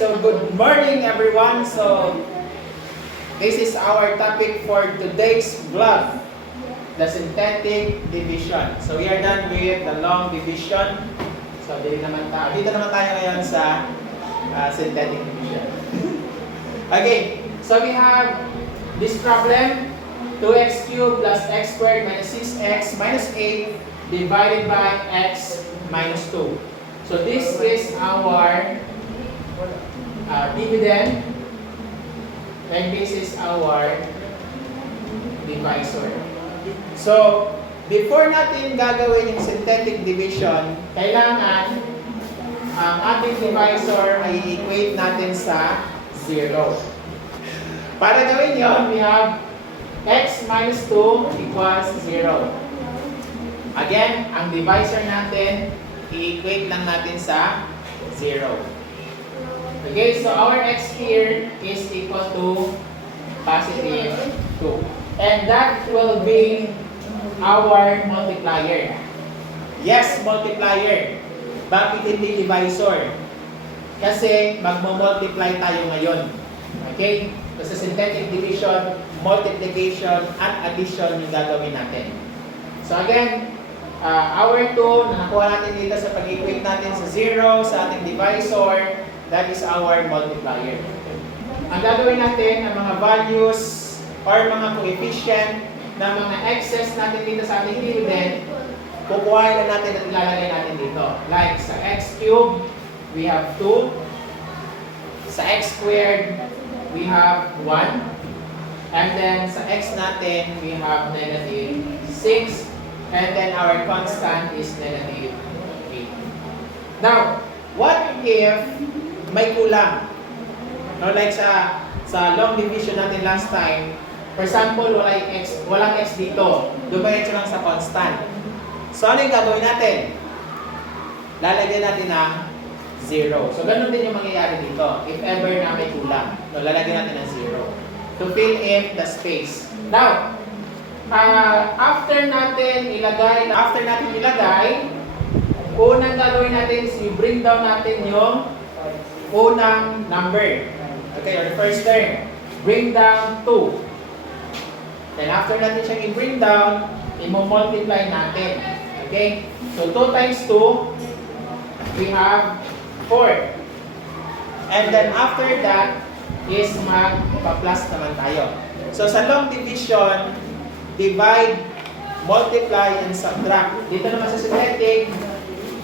so good morning everyone. So this is our topic for today's vlog, the synthetic division. So we are done with the long division. So dito naman tayo ngayon sa synthetic division. Okay, so we have this problem, 2x cubed plus x squared minus 6x minus 8 divided by x minus 2. So this is our dividend, and this is our divisor. So, before natin gagawin yung synthetic division, kailangan ang ating divisor ay equate natin sa 0. Para gawin yon, we have x minus 2 equals 0. Again, ang divisor natin, i-equate lang natin sa 0. Okay, so our x here is equal to positive 2. And that will be our multiplier. Yes, multiplier. Bakit hindi divisor? Kasi magmo-multiply tayo ngayon. Okay? So sa synthetic division, multiplication at addition yung gagawin natin. So again, our 2 na nakuha natin dito sa pag-equate natin sa 0 sa ating divisor, that is our multiplier. Ang gagawin natin, ang mga values or mga coefficient ng mga excess natin dito sa ating dividend, kukuhain na natin at ilalagay natin dito. Like sa x cubed, we have 2. Sa x squared, we have 1. And then sa x natin, we have negative 6. And then our constant is negative 8. Now, what if may kulang? No, like sa long division natin last time, for example, walang x dito. Dumiretso lang sa constant. So, ano yung gagawin natin? Lalagyan natin ng 0. So, ganun din yung mangyayari dito. If ever na may kulang, no, lalagyan natin ng 0 to fill in the space. Now, after natin ilagay, unang gagawin natin is i-bring down natin yung unang number. Okay, or the first term. Bring down 2. Then after natin siyang i-bring down, i-multiply natin. Okay? So 2 times 2, we have 4. And then after that is magpa-plus naman tayo. So sa long division, divide, multiply, and subtract. Dito naman sa synthetic,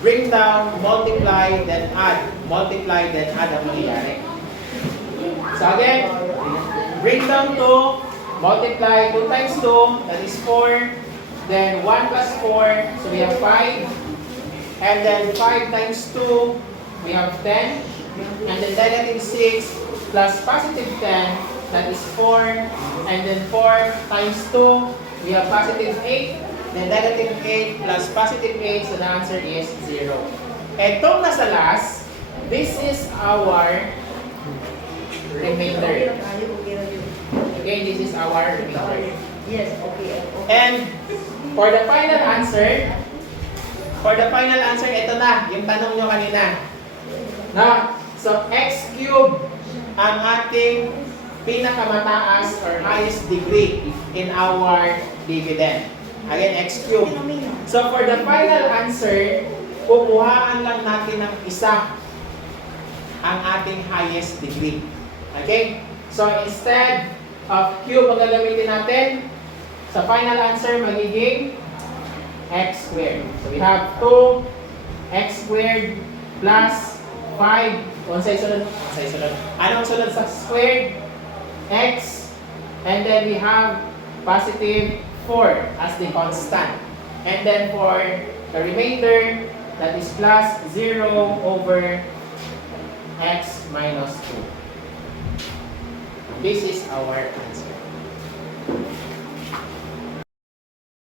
bring down, multiply, then add. Multiply, then add ang mangyayari. So again, bring down 2, multiply 2 times 2, that is 4. Then 1 plus 4, so we have 5. And then 5 times 2, we have 10. And then negative 6 plus positive 10, that is 4. And then 4 times 2, we have positive 8. Then negative 8 plus positive 8, so the answer is 0. Etong nasa last, this is our remainder. Okay, this is our remainder. Yes, okay. And for the final answer, ito na, yung tanong nyo kanina. Now, so x cubed ang ating pinakamataas or highest degree in our dividend. Again, x cubed. So for the final answer, kukuhaan lang natin ng isa ang ating highest degree. Okay? So instead of cube ang gagamitin natin, sa final answer magiging x squared. So we have 2x squared plus 5. Unsay sunod? Anong sunod sa squared? X. And then we have positive 4 as the constant. And then for the remainder, that is plus 0 over x minus 2. This is our answer.